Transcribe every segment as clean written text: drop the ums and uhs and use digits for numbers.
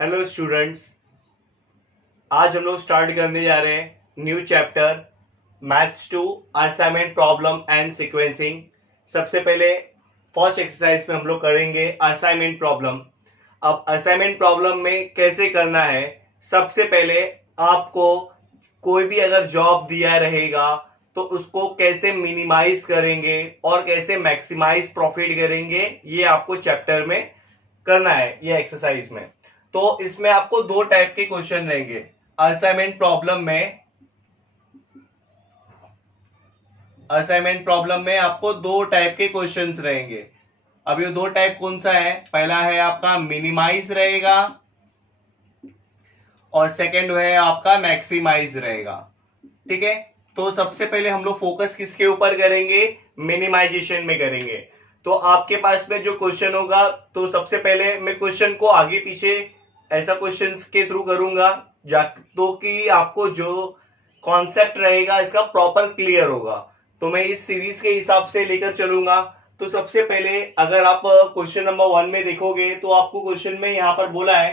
Hello students, आज हम लोग स्टार्ट करने जा रहे हैं new chapter maths 2 assignment problem and sequencing. सबसे पहले फर्स्ट एक्सरसाइज में हम लोग करेंगे असाइनमेंट प्रॉब्लम। अब असाइनमेंट प्रॉब्लम में कैसे करना है, सबसे पहले आपको कोई भी अगर जॉब दिया रहेगा तो उसको कैसे मिनिमाइज करेंगे और कैसे मैक्सिमाइज प्रॉफिट करेंगे, ये आपको चैप्टर में करना है ये एक्सरसाइज में। तो इसमें आपको दो टाइप के क्वेश्चन रहेंगे असाइनमेंट प्रॉब्लम में। असाइनमेंट प्रॉब्लम में आपको दो टाइप के क्वेश्चंस रहेंगे। अब ये दो टाइप कौन सा है, पहला है आपका मिनिमाइज रहेगा और सेकंड है आपका मैक्सिमाइज रहेगा। ठीक है, तो सबसे पहले हम लोग फोकस किसके ऊपर करेंगे, मिनिमाइजेशन में करेंगे। तो आपके पास में जो क्वेश्चन होगा, तो सबसे पहले मैं क्वेश्चन को आगे पीछे ऐसा क्वेश्चंस के थ्रू करूंगा तो कि आपको जो कॉन्सेप्ट रहेगा इसका प्रॉपर क्लियर होगा। तो मैं इस सीरीज के हिसाब से लेकर चलूंगा। तो सबसे पहले अगर आप क्वेश्चन नंबर 1 में देखोगे तो आपको क्वेश्चन में यहां पर बोला है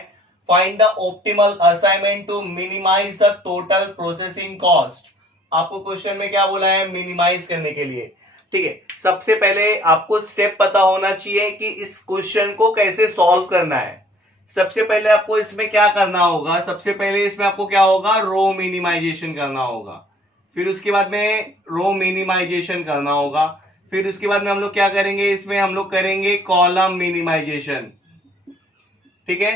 find the optimal assignment to minimize the total processing cost. आपको क्वेश्चन में क्या बोला है, मिनिमाइज करने के लिए। ठीक है, सबसे पहले आपको स्टेप पता होना चाहिए कि इस क्वेश्चन को कैसे सॉल्व करना है। सबसे पहले आपको इसमें क्या करना होगा, सबसे पहले इसमें आपको क्या होगा, रो मिनिमाइजेशन करना होगा। फिर उसके बाद में रो मिनिमाइजेशन करना होगा। फिर उसके बाद में हम लोग क्या करेंगे, इसमें हम लोग करेंगे कॉलम मिनिमाइजेशन। ठीक है,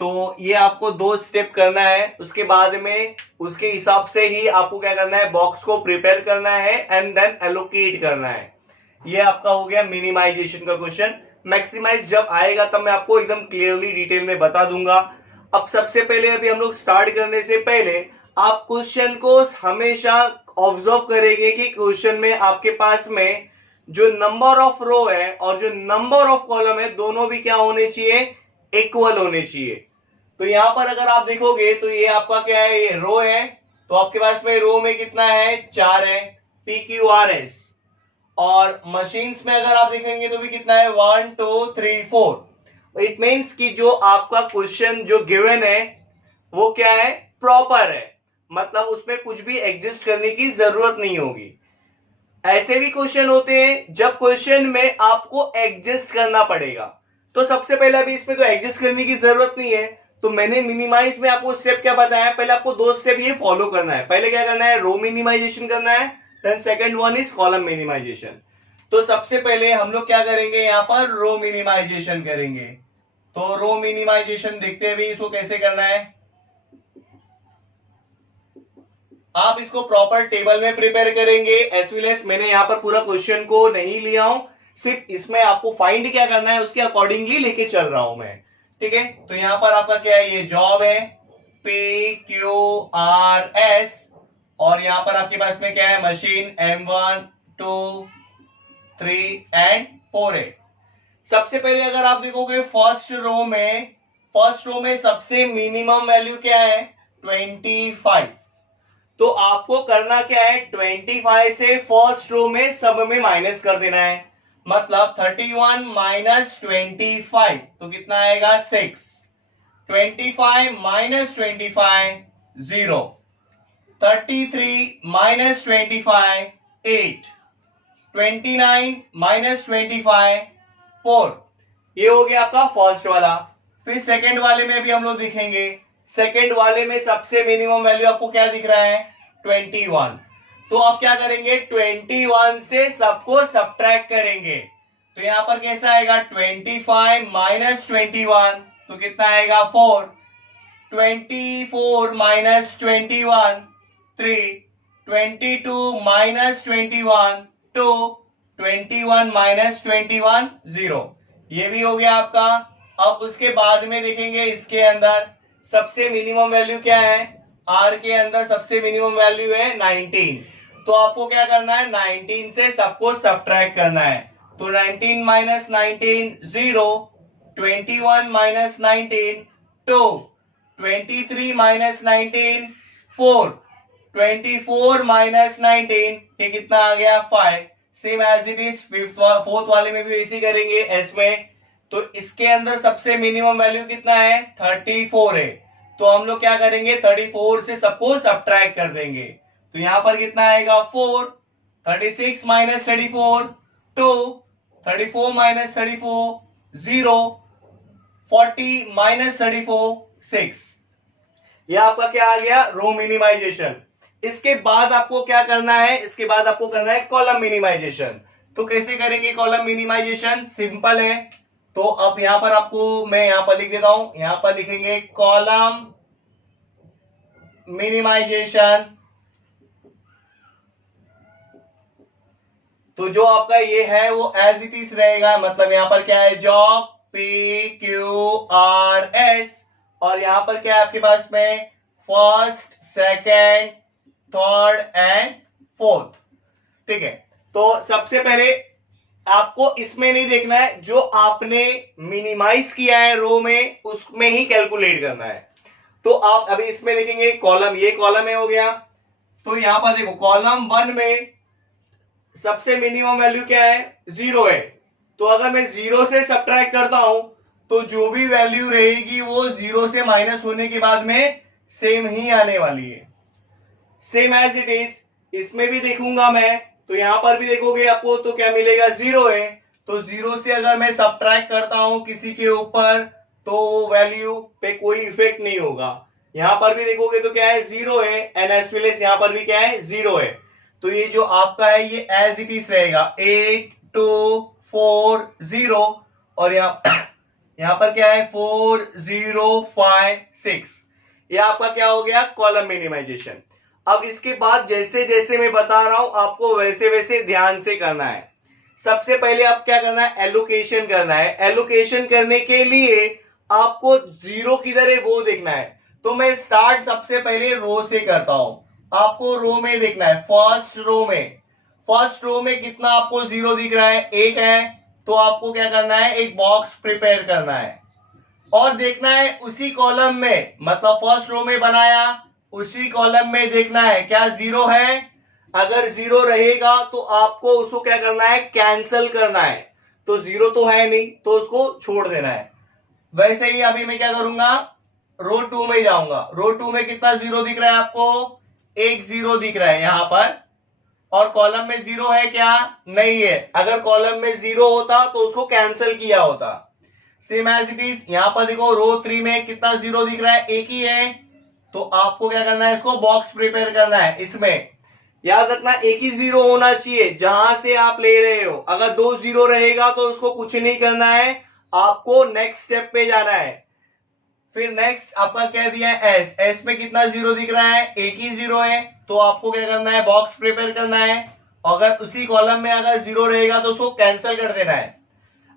तो ये आपको दो स्टेप करना है। उसके बाद में उसके हिसाब से ही आपको क्या करना है, बॉक्स को प्रिपेयर करना है एंड देन एलोकेट करना है। ये आपका हो गया मिनिमाइजेशन का क्वेश्चन। मैक्सिमाइज जब आएगा तब मैं आपको एकदम क्लियरली डिटेल में बता दूंगा। अब सबसे पहले अभी हम लोग स्टार्ट करने से पहले आप क्वेश्चन को हमेशा ऑब्जर्व करेंगे कि क्वेश्चन में आपके पास में जो नंबर ऑफ रो है और जो नंबर ऑफ कॉलम है दोनों भी क्या होने चाहिए, इक्वल होने चाहिए। तो यहां पर अगर आप देखोगे तो ये आपका क्या है, ये रो है। तो आपके पास में रो में कितना है, 4 है, PQRS। और मशीन्स में अगर आप देखेंगे तो भी कितना है, 1 2 3 4। इट मीन्स कि जो आपका क्वेश्चन जो गिवन है वो क्या है, प्रॉपर है। मतलब उसमें कुछ भी एडजस्ट करने की जरूरत नहीं होगी। ऐसे भी क्वेश्चन होते हैं जब क्वेश्चन में आपको एडजस्ट करना पड़ेगा। तो सबसे पहले अभी इसमें तो एडजस्ट करने की जरूरत नहीं है। तो मैंने मिनिमाइज में आपको स्टेप क्या बताया, पहले आपको दो स्टेप ये फॉलो करना है। पहले क्या करना है, रो मिनिमाइजेशन करना है, then second one is column minimization. तो सबसे पहले हम लोग क्या करेंगे, यहां पर रो मिनिमाइजेशन करेंगे। तो रो मिनिमाइजेशन देखते हुए इसको कैसे करना है, आप इसको प्रॉपर टेबल में प्रिपेयर करेंगे। एज वेल एज मैंने यहां पर पूरा क्वेश्चन को नहीं लिया हूं, सिर्फ इसमें आपको फाइंड क्या करना है उसके अकॉर्डिंगली लेके चल रहा हूं मैं। ठीक है, तो यहां पर आपका क्या है, ये जॉब है PQRS और यहां पर आपके पास में क्या है, मशीन M1 2 3 एंड 4 है। सबसे पहले अगर आप देखोगे फर्स्ट रो में सबसे मिनिमम वैल्यू क्या है, 25। तो आपको करना क्या है, 25 से फर्स्ट रो में सब में माइनस कर देना है। मतलब 31 माइनस 25 तो कितना आएगा, 6। 25 माइनस 25 0। 33 माइनस 25 8। 29 माइनस 25 4। ये हो गया आपका फर्स्ट वाला। फिर सेकंड वाले में भी हम लोग देखेंगे। सेकंड वाले में सबसे मिनिमम वैल्यू आपको क्या दिख रहा है, 21। तो अब क्या करेंगे, 21 से सबको सब्ट्रैक्ट करेंगे। तो यहां पर कैसा आएगा, 25 माइनस 21 तो कितना आएगा, 4। 24 माइनस 21 3। 22 माइनस 21 2। 21 माइनस 21 0। ये भी हो गया आपका। अब उसके बाद में देखेंगे इसके अंदर सबसे मिनिमम वैल्यू क्या है, आर के अंदर सबसे मिनिमम वैल्यू है 19। तो आपको क्या करना है, 19 से सबको सब्ट्रैक्ट करना है। तो 19 माइनस 19 0। 21 माइनस 19 2। 23 माइनस 19 4। 24 माइनस 19 ये कितना आ गया, 5। Same as it is fourth वाले में भी ऐसे करेंगे एस में। तो इसके अंदर सबसे मिनिमम वैल्यू कितना है, 34 है। तो हम लोग क्या करेंगे, 34 से सबको सब्ट्रैक्ट कर देंगे। तो यहां पर कितना आएगा, 4, 36 माइनस 34 2, 34 माइनस 34 0, 40 माइनस 34 6। ये आपका क्या आ गया, रो मिनिमाइजेशन। इसके बाद आपको क्या करना है, इसके बाद आपको करना है कॉलम मिनिमाइजेशन। तो कैसे करेंगे कॉलम मिनिमाइजेशन, सिंपल है। तो अब यहां पर आपको मैं यहां पर लिख देता हूं, यहां पर लिखेंगे कॉलम मिनिमाइजेशन। तो जो आपका ये है वो एज इट इज रहेगा, मतलब यहां पर क्या है, job P Q R S, और यहां पर क्या है आपके पास में, first second third and fourth. ठीक है, तो सबसे पहले आपको इसमें नहीं देखना है, जो आपने मिनिमाइज किया है रो में उसमें ही कैलकुलेट करना है। तो आप अभी इसमें देखेंगे कॉलम, ये कॉलम है हो गया। तो यहां पर देखो कॉलम 1 में सबसे मिनिमम वैल्यू क्या है, 0 है। तो अगर मैं 0 से सब्ट्रैक्ट करता हूं तो जो भी वैल्यू रहेगी वो 0 से माइनस होने के बाद में सेम ही आने वाली है, सेम एज इट इज। इसमें भी देखूंगा मैं, तो यहां पर भी देखोगे आपको तो क्या मिलेगा, 0 है। तो 0 से अगर मैं सब्ट्रैक्ट करता हूं किसी के ऊपर तो वैल्यू पे कोई इफेक्ट नहीं होगा। यहां पर भी देखोगे तो क्या है, 0 है, एंड एज वेल एज यहां पर भी क्या है, 0 है। तो ये जो आपका है ये एज इट इज रहेगा, 8 2 4 0, और यहां पर क्या है, 4 0 5 6। ये आपका क्या हो गया, कॉलम मिनिमाइजेशन। अब इसके बाद जैसे जैसे मैं बता रहा हूं आपको वैसे वैसे ध्यान से करना है। सबसे पहले आप क्या करना है, एलोकेशन करना है। एलोकेशन करने के लिए आपको 0 किधर है वो देखना है। तो मैं स्टार्ट सबसे पहले रो से करता हूं, आपको रो में देखना है, फर्स्ट रो में। फर्स्ट रो में कितना आपको 0 दिख रहा है, 1 है। तो आपको क्या करना है, एक बॉक्स प्रिपेयर करना है और देखना है उसी कॉलम में, मतलब फर्स्ट रो में बनाया उसी कॉलम में देखना है क्या 0 है। अगर 0 रहेगा तो आपको उसको क्या करना है, कैंसल करना है। तो 0 तो है नहीं तो उसको छोड़ देना है। वैसे ही अभी मैं क्या करूंगा, रो 2 में जाऊंगा। रो 2 में कितना 0 दिख रहा है आपको, एक 0 दिख रहा है यहां पर, और कॉलम में 0 है क्या, नहीं है। अगर कॉलम में 0 होता तो उसको कैंसिल किया होता। सेम एज इट इज यहां पर देखो रो 3 में कितना 0 दिख रहा है, एक ही है। तो आपको क्या करना है, इसको बॉक्स प्रिपेयर करना है। इसमें याद रखना एक ही 0 होना चाहिए जहां से आप ले रहे हो। अगर 2 0 रहेगा तो उसको कुछ नहीं करना है, आपको नेक्स्ट स्टेप पे जाना है। फिर नेक्स्ट आपका क्या दिया है, एस। एस में कितना 0 दिख रहा है, एक ही 0 है। तो आपको क्या करना है, बॉक्स प्रिपेयर करना है। अगर उसी कॉलम में अगर 0 रहेगा तो उसको कैंसिल कर देना है।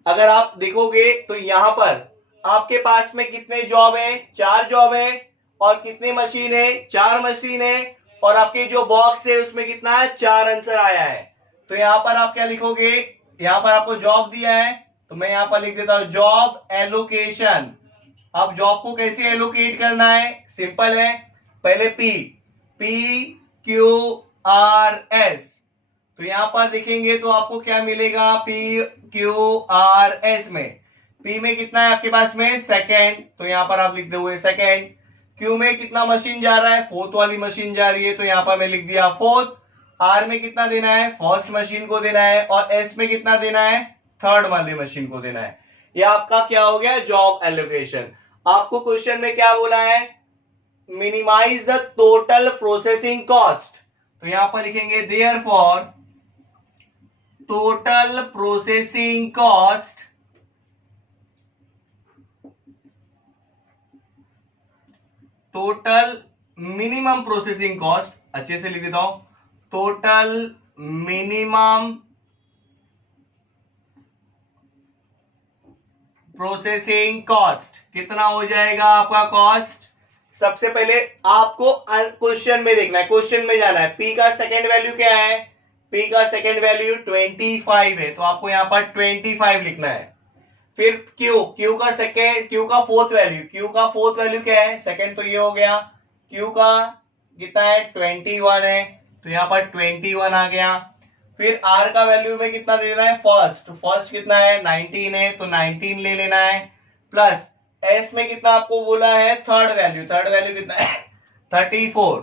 अगर आप देखोगे तो यहां पर आपके पास में कितने जॉब है, 4 जॉब है। और कितनी मशीन है, 4 मशीन है। और आपके जो बॉक्स है उसमें कितना है, 4 आंसर आया है। तो यहां पर आप क्या लिखोगे, यहां पर आपको जॉब दिया है तो मैं यहां पर लिख देता हूं जॉब एलोकेशन। अब जॉब को कैसे एलोकेट करना है, सिंपल है। पहले पी क्यू आर एस, तो यहां पर देखेंगे तो आपको क्या मिलेगा, पी क्यू आर एस में पी में कितना है आपके पास में, सेकेंड। तो यहां पर आप लिख दोगे सेकेंड। क्यू में कितना मशीन जा रहा है, फोर्थ वाली मशीन जा रही है, तो यहां पर मैं लिख दिया फोर्थ। आर में कितना देना है, फर्स्ट मशीन को देना है। और एस में कितना देना है, थर्ड वाली मशीन को देना है। ये आपका क्या हो गया, जॉब एलोकेशन। आपको क्वेश्चन में क्या बोला है, minimize the total processing cost. तो यहां पर लिखेंगे therefore total processing cost total minimum processing cost, अच्छे से लिख देता हूं, टोटल मिनिमम प्रोसेसिंग कॉस्ट कितना हो जाएगा आपका कॉस्ट। सबसे पहले आपको क्वेश्चन में देखना है, क्वेश्चन में जाना है। पी का सेकेंड वैल्यू क्या है, पी का सेकेंड वैल्यू 25 है, तो आपको यहां पर 25 लिखना है। फिर क्यू का फोर्थ वैल्यू क्या है, सेकेंड तो ये हो गया। क्यू का कितना है, 21 है, तो यहां पर 21 आ गया। फिर r का वैल्यू में कितना दे देना है, फर्स्ट कितना है 19 है, तो 19 ले लेना है, प्लस s में कितना आपको बोला है, थर्ड वैल्यू कितना है 34,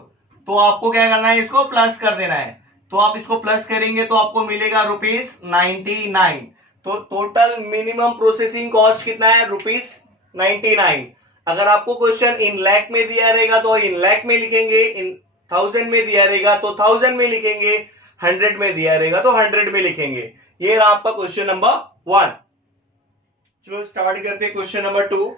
तो आपको क्या करना है, इसको प्लस कर देना है, तो आप इसको प्लस करेंगे तो आपको मिलेगा ₹99। तो टोटल मिनिमम प्रोसेसिंग कॉस्ट कितना है, ₹99। अगर आपको क्वेश्चन इन लाख में दिया रहेगा तो इन लाख में लिखेंगे, इन 1000 में दिया रहेगा तो 1000 में लिखेंगे, 100 में दिया रहेगा तो 100 में लिखेंगे। ये रहा आपका क्वेश्चन नंबर 1। चलो स्टार्ट करते हैं क्वेश्चन नंबर 2।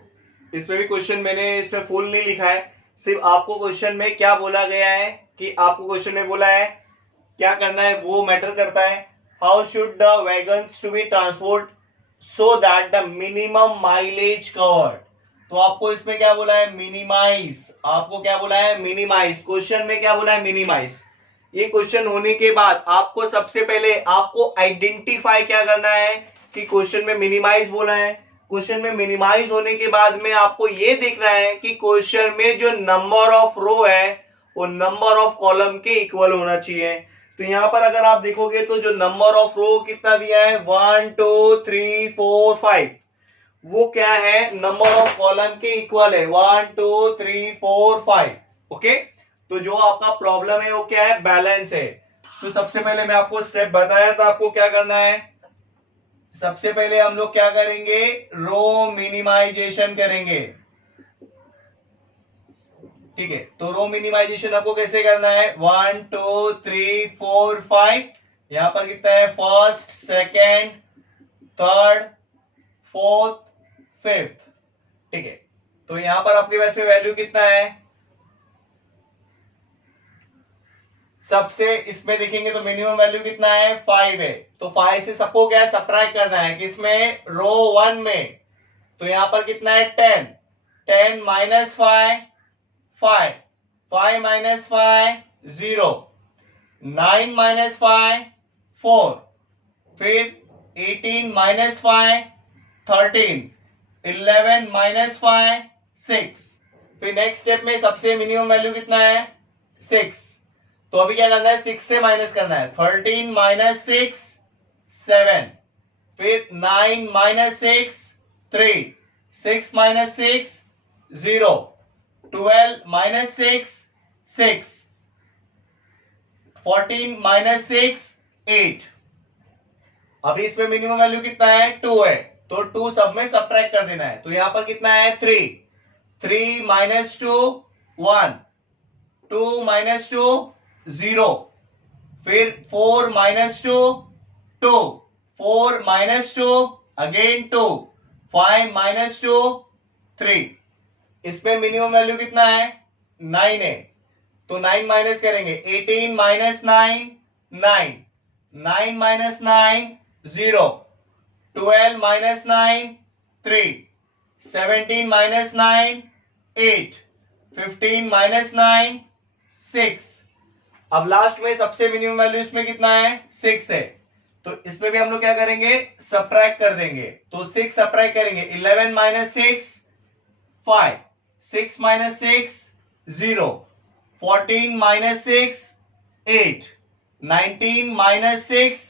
इसमें भी क्वेश्चन मैंने इसमें फुल नहीं लिखा है, सिर्फ आपको क्वेश्चन में क्या बोला गया है कि आपको क्वेश्चन में बोला है क्या करना है वो मैटर करता है। How should the wagons to be transport so that the minimum mileage covered. तो आपको इसमें क्या बोला है, मिनिमाइज। आपको क्या बोला है, मिनिमाइज। क्वेश्चन में क्या बोला है, मिनिमाइज। ये क्वेश्चन होने के बाद आपको सबसे पहले आपको आइडेंटिफाई क्या करना है कि क्वेश्चन में मिनिमाइज बोला है। क्वेश्चन में मिनिमाइज होने के बाद में आपको ये देखना है कि क्वेश्चन में जो नंबर ऑफ रो है वो नंबर ऑफ कॉलम के इक्वल होना चाहिए। तो यहां पर अगर आप देखोगे तो जो नंबर ऑफ रो कितना दिया है, 1 2 3 4 5, वो क्या है, नंबर ऑफ कॉलम के इक्वल है, 1 2 3 4 5। ओके, तो जो आपका प्रॉब्लम है वो क्या है, बैलेंस है। तो सबसे पहले मैं आपको स्टेप बताया था, आपको क्या करना है, सबसे पहले हम लोग क्या करेंगे, रो मिनिमाइजेशन करेंगे। ठीक है, तो रो मिनिमाइजेशन आपको कैसे करना है, 1 2 3 4 5, यहां पर कितना है, first second third fourth fifth. ठीक है, तो यहां पर आपके पास में वैल्यू कितना है, सबसे इसमें देखेंगे तो मिनिमम वैल्यू कितना है, 5 है। तो 5 से सबको क्या है, सब्ट्रैक्ट करना है, किसमें, रो 1 में। तो यहां पर कितना है, 10 10 माइनस 5 5 5 माइनस 5 0 9 माइनस 5 4, फिर 18 माइनस 5 13 11 माइनस 5 6, फिर नेक्स्ट स्टेप में सबसे मिनिमम वैल्यू कितना है, 6। तो अभी क्या करना है, 6 से माइनस करना है, 13 माइनस 6 7, फिर 9 माइनस 6 3, 6 माइनस 6 0, 12 माइनस 6 6, 14 माइनस 6 8। अभी इसमें मिनिमम वैल्यू कितना है, 2 है, तो 2 सब में सब्ट्रैक्ट कर देना है। तो यहां पर कितना है, 3 माइनस 2 1, 2 माइनस 2 0, फिर 4 माइनस 2 2, 4 माइनस 2 अगेन 2, 5 माइनस 2 3। इसमें मिनिमम वैल्यू कितना है, 9 है, तो 9 माइनस करेंगे, 18 minus 9 9, 9 minus 9 0, 12 minus 9 3, 17 minus 9 8, 15 minus 9 6। अब लास्ट में सबसे मिनिमम वैल्यू इसमें कितना है, 6 है, तो इसमें भी हम लोग क्या करेंगे, सब्ट्रैक्ट कर देंगे। तो 6 सब्ट्रैक्ट करेंगे, 11 minus 6 5, 6 minus 6 0, 14 minus 6 8, 19 minus 6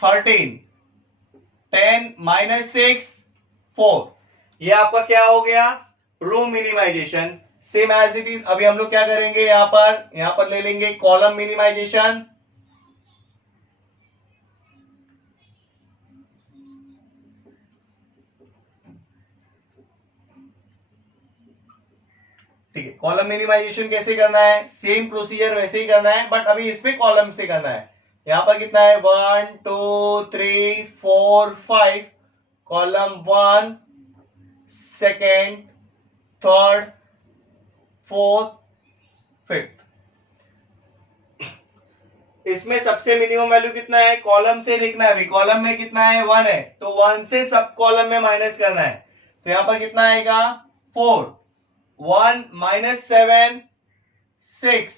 13, 10 minus 6 4। ये आपका क्या हो गया, row minimisation. Same as it is अभी हम लोग क्या करेंगे, यहां पर ले लेंगे कॉलम मिनिमाइजेशन। ठीक है, कॉलम मिनिमाइजेशन कैसे करना है, सेम प्रोसीजर वैसे ही करना है, बट अभी इसमें कॉलम से करना है। यहां पर कितना है, 1 2 3 4 5, column 1 second third fourth fifth. इसमें सबसे मिनिमम वैल्यू कितना है, कॉलम से देखना है। अभी कॉलम में कितना है, 1 है, तो 1 से सब कॉलम में माइनस करना है। तो यहां पर कितना आएगा, 4, 1 माइनस 7 6,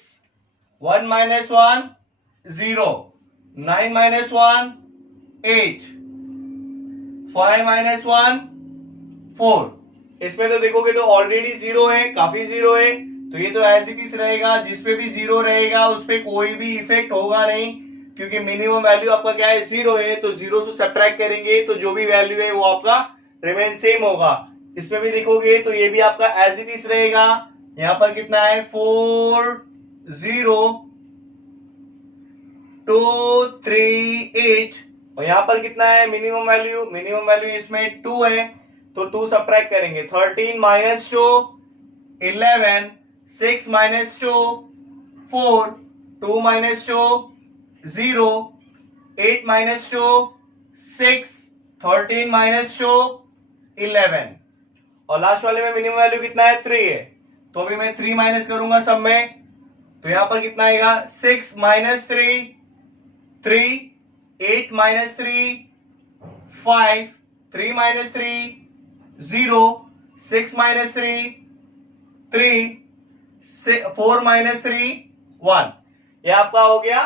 1 माइनस 1 0, 9 माइनस 1 8, 5 माइनस 1 4। इसमें तो देखोगे तो ऑलरेडी 0 है, काफी 0 है, तो ये तो एज इट इज रहेगा। जिसपे भी 0 रहेगा उस पे कोई भी इफेक्ट होगा नहीं, क्योंकि मिनिमम वैल्यू आपका क्या है, 0 है, तो 0 से सब्ट्रैक्ट करेंगे तो जो भी वैल्यू है वो आपका रिमेन सेम होगा। इसमें भी देखोगे तो ये भी आपका एज इट इज रहेगा। यहां पर कितना है, 40,238, और यहां पर कितना है मिनिमम वैल्यू इसमें 2 है, तो 2 सब्ट्रैक्ट करेंगे। 13 minus 2 11, 6 minus 2 4, 2 minus 2 0, 8 minus 2 6, 13 minus 2 11, और लास्ट वाले में मिनिमम वैल्यू कितना है, 3 है। तो अभी मैं 3 माइनस करूंगा सब में, तो यहां पर कितना आएगा, 6 minus 3 3, 8 minus 3 5, 3 minus 3 0, 6 minus 3 3, 4 minus 3 1। ये आपका हो गया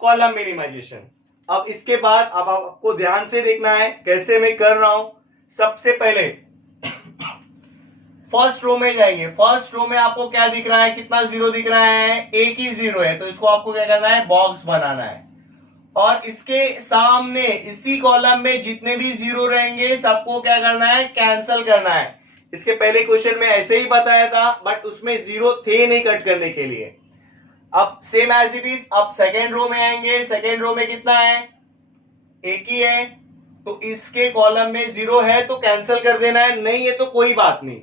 कॉलम मिनिमाइजेशन। अब इसके बाद अब आपको ध्यान से देखना है कैसे मैं कर रहा हूं। सबसे पहले फर्स्ट रो में जाएंगे। फर्स्ट रो में आपको क्या दिख रहा है, कितना जीरो दिख रहा है, एक ही जीरो है, तो इसको आपको क्या करना है, बॉक्स बनाना है। और इसके सामने इसी कॉलम में जितने भी जीरो रहेंगे सबको क्या करना है, कैंसिल करना है। इसके पहले क्वेश्चन में ऐसे ही बताया था, बट उसमें जीरो थे नहीं कट करने के लिए। अब सेम एज इट इज, अब सेकेंड रो में आएंगे। सेकेंड रो में कितना है, एक ही है, तो इसके कॉलम में जीरो है तो कैंसिल कर देना है, नहीं है तो कोई बात नहीं।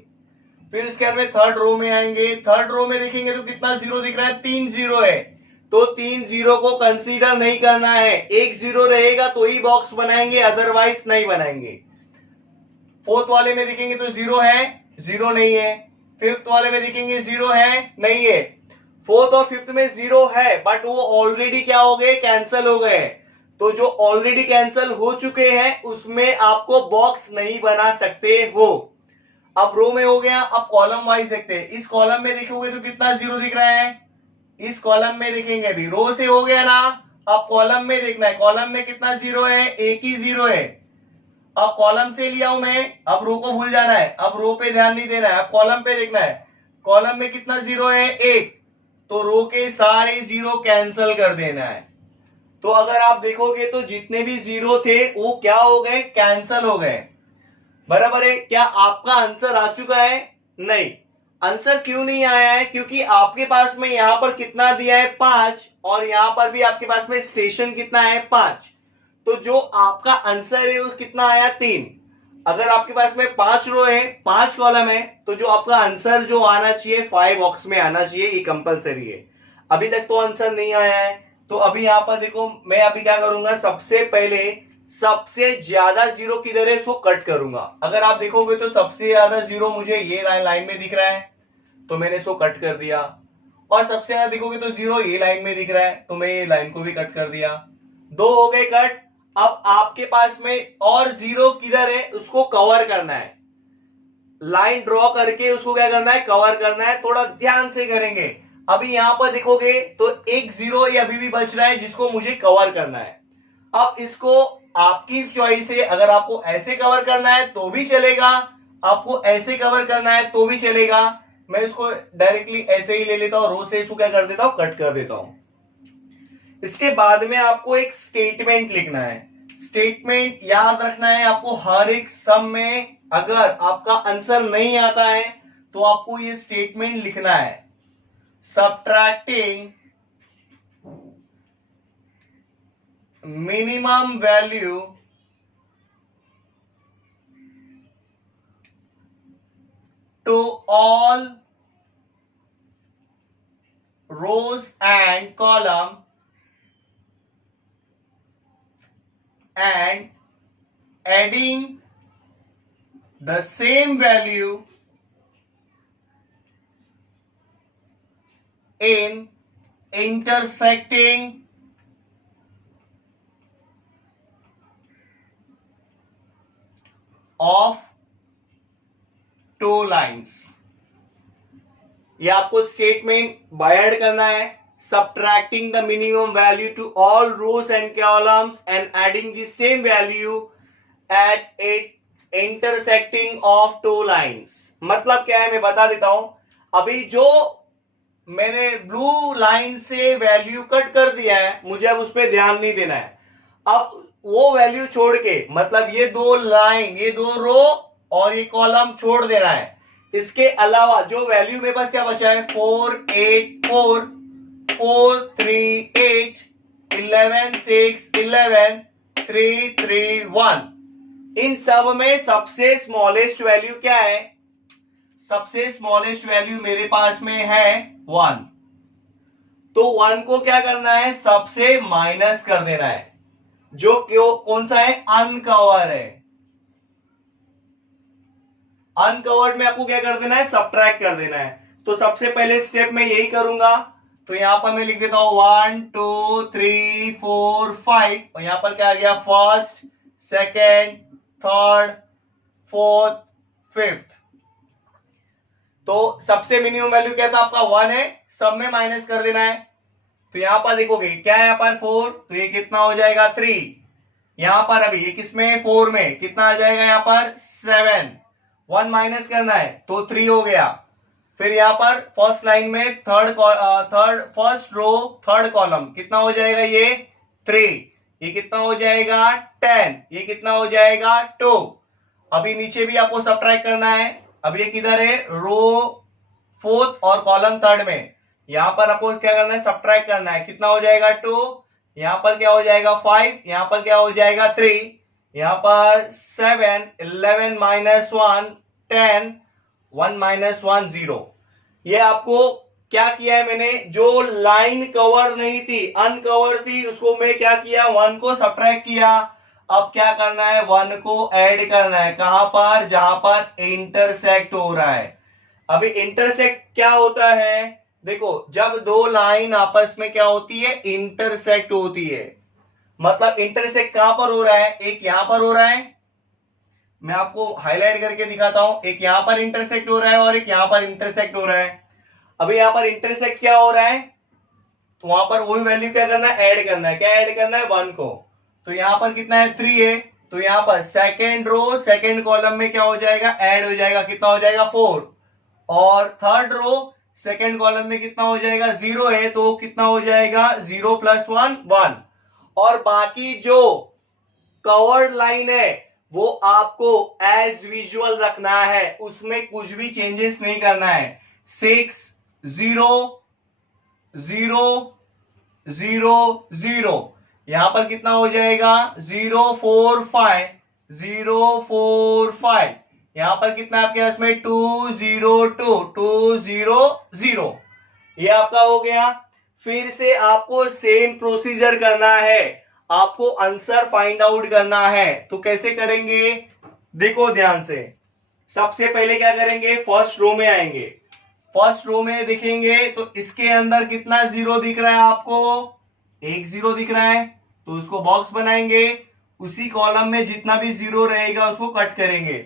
फिर इसके बाद में थर्ड रो में आएंगे। थर्ड रो में देखेंगे तो कितना जीरो दिख रहा है, 3 जीरो है, तो 3 जीरो को कंसीडर नहीं करना है। एक जीरो रहेगा तो ही बॉक्स बनाएंगे, अदरवाइज नहीं बनाएंगे। फोर्थ वाले में देखेंगे तो जीरो है, जीरो नहीं है। फिफ्थ वाले में देखेंगे जीरो है, नहीं है। फोर्थ और फिफ्थ में जीरो है, बट वो ऑलरेडी क्या हो गए, कैंसिल हो गए। तो जो ऑलरेडी कैंसिल हो चुके हैं उसमें आपको बॉक्स नहीं बना सकते हो। अब रो में हो गया, अब कॉलम वाइज देखते हैं। इस कॉलम में देखोगे तो कितना जीरो दिख रहा है, इस कॉलम में देखेंगे अभी, रो से हो गया ना, अब कॉलम में देखना है। कॉलम में कितना जीरो है, एक ही जीरो है। अब कॉलम से लिया हूं मैं, अब रो को भूल जाना है, अब रो पे ध्यान नहीं देना है, अब कॉलम पे देखना है। कॉलम में कितना जीरो है, एक, तो रो के सारे जीरो कैंसिल कर देना है। तो अगर आप देखोगे तो जितने भी जीरो थे वो क्या हो गए, कैंसिल हो गए। बराबर है। क्या आपका आंसर आ चुका है, नहीं। आंसर क्यों नहीं आया है, क्योंकि आपके पास में यहां पर कितना दिया है, 5, और यहां पर भी आपके पास में स्टेशन कितना है, 5। तो जो आपका आंसर है वो कितना आया, 3। अगर आपके पास में 5 रो है, 5 कॉलम है, तो जो आपका आंसर जो आना चाहिए 5 बॉक्स में आना चाहिए, ये कंपलसरी है। अभी तक तो आंसर नहीं आया है, तो अभी यहां पर देखो, मैं अभी क्या करूंगा, सबसे पहले सबसे ज्यादा जीरो किधर है इसको कट करूंगा। अगर आप देखोगे तो सबसे ज्यादा जीरो मुझे ये लाइन में दिख रहा है, तो मैंने इसको कट कर दिया। और सबसे ज्यादा देखोगे तो जीरो ये लाइन में दिख रहा है, तो मैं ये लाइन को भी कट कर दिया। 2 हो गए कट। अब आपके पास में और जीरो किधर है उसको कवर करना है, लाइन ड्रॉ करके उसको क्या करना है, कवर करना है। थोड़ा ध्यान से करेंगे। अभी यहां पर देखोगे तो एक जीरो ये अभी भी बच रहा है जिसको मुझे कवर करना है। अब इसको आपकी चॉइस है, अगर आपको ऐसे कवर करना है तो भी चलेगा, आपको ऐसे कवर करना है तो भी चलेगा। मैं इसको डायरेक्टली ऐसे ही ले लेता हूं, रो से इसको क्या कर देता हूं, कट कर देता हूं। इसके बाद में आपको एक स्टेटमेंट लिखना है। स्टेटमेंट याद रखना है आपको, हर एक सम में अगर आपका आंसर नहीं आता है तो आपको ये स्टेटमेंट लिखना है। Subtracting minimum value to all rows and column and adding the same value in intersecting of two lines. ये आपको स्टेटमेंट बायड करना है। Subtracting the minimum value to all rows and columns and adding the same value at a intersecting of two lines. मतलब क्या है मैं बता देता हूं। अभी जो मैंने ब्लू लाइन से वैल्यू कट कर दिया है, मुझे अब उस पर ध्यान नहीं देना है। अब वो वैल्यू छोड़ के, मतलब ये दो लाइन, ये दो रो और ये कॉलम छोड़ देना है। इसके अलावा जो वैल्यू मेरे पास क्या बचा है, 4 8 4 4 3 8 11 6 11 3 3 1। इन सब में सबसे स्मॉलेस्ट वैल्यू क्या है, सबसे स्मॉलेस्ट वैल्यू मेरे पास में है 1। तो 1 को क्या करना है, सबसे माइनस कर देना है, जो क्यों कौन सा है, अनकवर है। अनकवर्ड में आपको क्या कर देना है, सब्ट्रैक्ट कर देना है। तो सबसे पहले स्टेप में यही करूंगा। तो यहां पर मैं लिख देता हूं 1 2 3 4 5 और यहां पर क्या आ गया, first second third fourth fifth. तो सबसे मिनिमम वैल्यू क्या था आपका, 1 है, सब में माइनस कर देना है। तो यहां पर देखोगे क्या है, यहां पर 4, तो ये कितना हो जाएगा 3। यहां पर अभी ये किसमें, 4 में कितना आ जाएगा, यहां पर 7। 1 माइनस करना है तो 3 हो गया। फिर यहां पर फर्स्ट लाइन में फर्स्ट रो थर्ड कॉलम कितना हो जाएगा, ये 3, ये कितना हो जाएगा 10, ये कितना हो जाएगा 2। अभी नीचे भी आपको सब्ट्रैक्ट करना है। अब ये किधर है, रो फोर्थ और कॉलम थर्ड में, यहां पर आपको क्या करना है, सब्ट्रैक्ट करना है। कितना हो जाएगा 2, यहां पर क्या हो जाएगा 5, यहां पर क्या हो जाएगा 3, यहां पर 7 11 माइनस 1 10 1 माइनस 1 0। ये आपको क्या किया है मैंने, जो लाइन कवर नहीं थी, अनकवर थी, उसको मैं क्या किया, 1 को सब्ट्रैक्ट किया। अब क्या करना है, 1 को ऐड करना है, कहां पर, जहां पर इंटरसेक्ट हो रहा है। अभी इंटरसेक्ट क्या होता है, देखो जब दो लाइन आपस में क्या होती है, इंटरसेक्ट होती है। मतलब इंटरसेक्ट कहां पर हो रहा है, एक यहां पर हो रहा है, मैं आपको हाईलाइट करके दिखाता हूं, एक यहां पर इंटरसेक्ट हो रहा है और एक यहां पर इंटरसेक्ट हो रहा है। अभी यहां पर इंटरसेक्ट क्या हो रहा है, तो वहां पर वही वैल्यू क्या करना है, ऐड करना है। क्या ऐड करना है, 1 को। तो यहां पर कितना है, 3 है, तो यहां पर सेकेंड रो सेकेंड कॉलम में क्या हो जाएगा, ऐड हो जाएगा, कितना हो जाएगा 4। और थर्ड रो सेकेंड कॉलम में कितना हो जाएगा, 0 है, तो कितना हो जाएगा 0 प्लस 1 1। और बाकी जो कवर्ड लाइन है वो आपको एज विजुअल रखना है, उसमें कुछ भी चेंजेस नहीं करना है। 6 0 0 0 0, यहां पर कितना हो जाएगा 0 4 5 0 4 5, यहां पर कितना आपके पास में 2 0 2 2 0 0, ये आपका हो गया। फिर से आपको सेम प्रोसीजर करना है, आपको आंसर फाइंड आउट करना है। तो कैसे करेंगे, देखो ध्यान से। सबसे पहले क्या करेंगे, फर्स्ट रो में आएंगे। फर्स्ट रो में देखेंगे तो इसके अंदर कितना 0 दिख रहा है आपको, एक 0 दिख रहा है, तो उसको बॉक्स बनाएंगे। उसी कॉलम में जितना भी 0 रहेगा उसको कट करेंगे।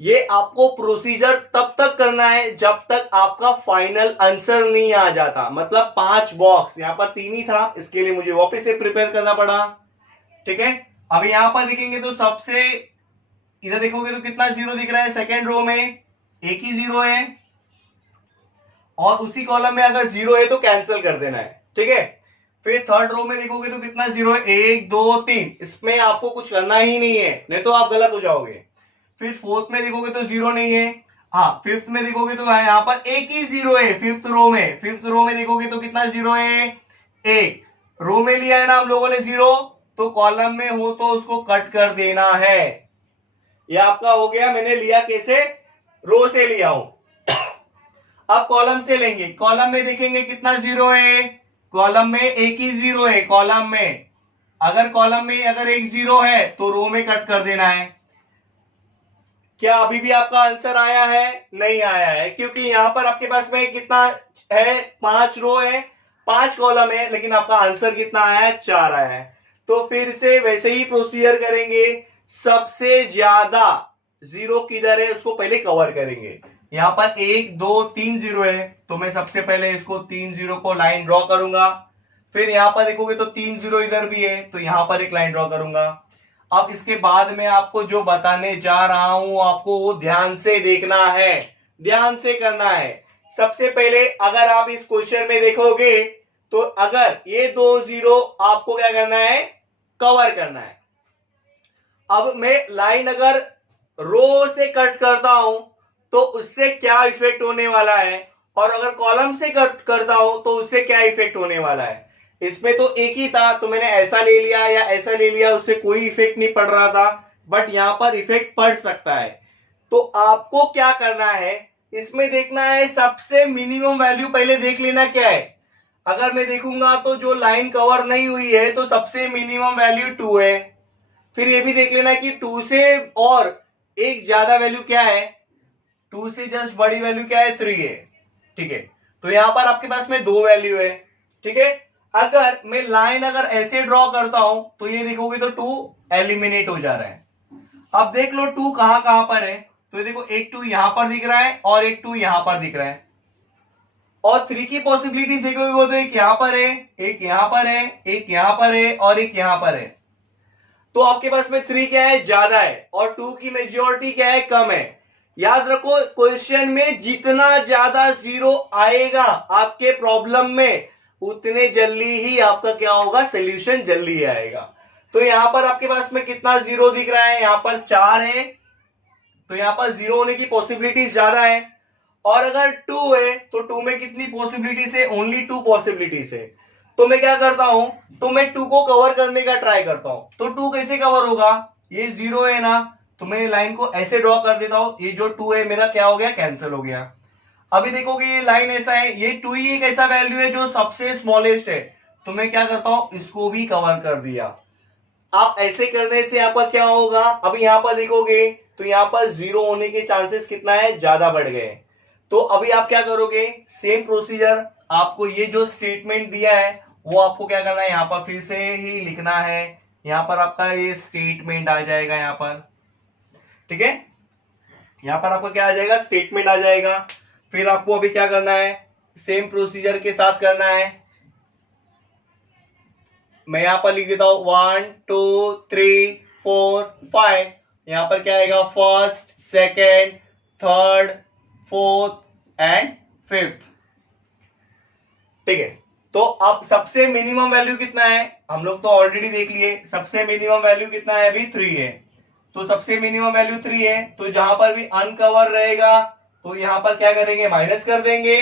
ये आपको प्रोसीजर तब तक करना है जब तक आपका फाइनल आंसर नहीं आ जाता। मतलब 5 बॉक्स, यहां पर 3 ही था, इसके लिए मुझे वापस से प्रिपेयर करना पड़ा। ठीक है, अब यहां पर देखेंगे तो सबसे इधर देखोगे तो कितना 0 दिख रहा है, सेकेंड रो में एक ही 0 है, और उसी कॉलम में अगर 0 है तो कैंसिल कर देना है। ठीक है, फिर थर्ड रो में देखोगे तो कितना 0 है, 1 2 3, इसमें आपको कुछ करना ही नहीं है, नहीं तो आप गलत हो जाओगे। फिर फोर्थ में देखोगे तो 0 नहीं है, हाँ फिफ्थ में देखोगे तो यहाँ पर एक ही 0 है, फिफ्थ रो में देखोगे तो कितना 0 है, एक। रो में लिया है ना हम लोगों ने 0, तो कॉलम में हो तो उसको कट कर देना है। ये आपका हो गया, मैंने लिया कैसे, रो से लिया हूं। अब कॉलम से लेंगे, कॉलम में देखेंगे कितना 0 है, कॉलम में एक ही 0 है। कॉलम में अगर एक 0 है तो रो में कट कर देना है। क्या अभी भी आपका आंसर आया है, नहीं आया है, क्योंकि यहां पर आपके पास में कितना है, 5 रो है, 5 कॉलम है, लेकिन आपका आंसर कितना आया है, 4 आया है। तो फिर से वैसे ही प्रोसीजर करेंगे, सबसे ज्यादा 0 किधर है उसको पहले कवर करेंगे। यहां पर 1 2 3 0 है, तो मैं सबसे पहले इसको 3 0 को लाइन ड्रॉ करूंगा। फिर यहां पर देखोगे तो 3 0 इधर भी है, तो यहां पर एक लाइन ड्रॉ करूंगा। अब इसके बाद में आपको जो बताने जा रहा हूं आपको वो ध्यान से देखना है, ध्यान से करना है। सबसे पहले अगर आप इस क्वेश्चन में देखोगे तो अगर ये 2 0 आपको क्या करना है, कवर करना है। अब मैं लाइन अगर रो से कट करता हूं तो उससे क्या इफेक्ट होने वाला है, और अगर कॉलम से कट करता हूं तो उससे क्या इफेक्ट होने वाला है। इसमें तो एक ही था, तो मैंने ऐसा ले लिया या ऐसा ले लिया, उससे कोई इफेक्ट नहीं पड़ रहा था, बट यहां पर इफेक्ट पड़ सकता है। तो आपको क्या करना है, इसमें देखना है सबसे मिनिमम वैल्यू पहले देख लेना क्या है। अगर मैं देखूंगा तो जो लाइन कवर नहीं हुई है तो सबसे मिनिमम वैल्यू 2 है। फिर ये भी देख लेना कि 2 से और एक ज्यादा वैल्यू क्या है, 2 से जस्ट बड़ी वैल्यू क्या है, 3 है। ठीक है, तो यहां पर आपके पास में 2 वैल्यू है। ठीक है, अगर मैं लाइन अगर ऐसे ड्रॉ करता हूं तो ये देखोगे तो 2 एलिमिनेट हो जा रहा है। अब देख लो 2 कहां कहां पर है, तो ये देखो एक 2 यहां पर दिख रहा है और एक 2 यहां पर दिख रहा है। और 3 की पॉसिबिलिटीज देखोगे तो एक यहां पर है, एक यहां पर है, एक यहां पर है और एक यहां पर है। तो आपके पास में 3 क्या है, ज्यादा है, और 2 की मेजोरिटी क्या है, कम है। याद रखो क्वेश्चन में जितना ज्यादा जीरो आएगा आपके प्रॉब्लम में, उतने जल्दी ही आपका क्या होगा, सोल्यूशन जल्दी आएगा। तो यहां पर आपके पास में कितना जीरो दिख रहा है, यहां पर 4 है, तो यहां पर जीरो होने की पॉसिबिलिटीज ज्यादा है। और अगर 2 है तो 2 में कितनी पॉसिबिलिटीज है, ओनली 2 पॉसिबिलिटीज है। तो मैं क्या करता हूं, तो मैं 2 को कवर करने का ट्राई करता हूं। तो 2 कैसे कवर होगा, ये 0 है ना, तो मैं लाइन को ऐसे ड्रॉ कर देता हूं, ये जो 2 है मेरा क्या हो गया, कैंसिल हो गया। अभी देखोगे ये लाइन ऐसा है, ये 2 ही एक ऐसा वैल्यू है जो सबसे स्मॉलेस्ट है, तो मैं क्या करता हूं, इसको भी कवर कर दिया। आप ऐसे करने से आपका क्या होगा, अभी यहां पर देखोगे तो यहां पर जीरो होने के चांसेस कितना है, ज्यादा बढ़ गए। तो अभी आप क्या करोगे, सेम प्रोसीजर, आपको ये जो स्टेटमेंट दिया है वो आपको क्या करना है, यहां पर फिर से ही लिखना है। यहां पर आपका ये स्टेटमेंट आ जाएगा यहां पर। ठीक है, यहां पर आपका क्या आ जाएगा, स्टेटमेंट आ जाएगा। फिर आपको अभी क्या करना है, सेम प्रोसीजर के साथ करना है। मैं यहां पर लिख देता हूं 1 2 3 4 5। यहां पर क्या आएगा, first, second, third, fourth and fifth. ठीक है, तो अब सबसे मिनिमम वैल्यू कितना है, हम लोग तो ऑलरेडी देख लिए, सबसे मिनिमम वैल्यू कितना है, अभी 3 है। तो सबसे मिनिमम वैल्यू 3 है, तो जहां पर भी अनकवर रहेगा तो यहां पर क्या करेंगे, माइनस कर देंगे,